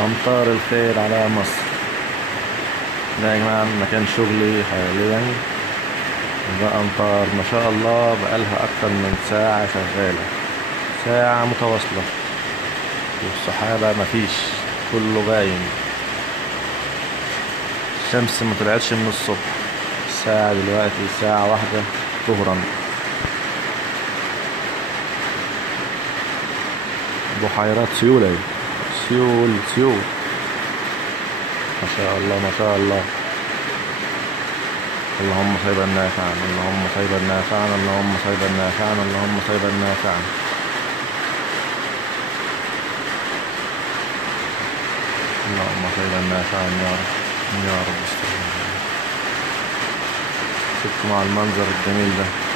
أمطار الخير على مصر. ده يا جماعة مكان شغلي حاليا. ده أمطار ما شاء الله بقالها أكتر من ساعة شغالة، ساعة متواصلة، والسحابة مفيش، كله غايم. الشمس ما طلعتش من الصبح. الساعة دلوقتي الساعة 1 ظهرا. بحيرات سيول أهي. سيول سيول. ما شاء الله ما شاء الله. اللهم صيبا نافعا، اللهم صيبا نافعا، اللهم صيبا نافعا، اللهم صيبا نافعا. اللهم صيبا نافعا يا رب، يا رب استر. شفتوا مع المنظر الجميل ده.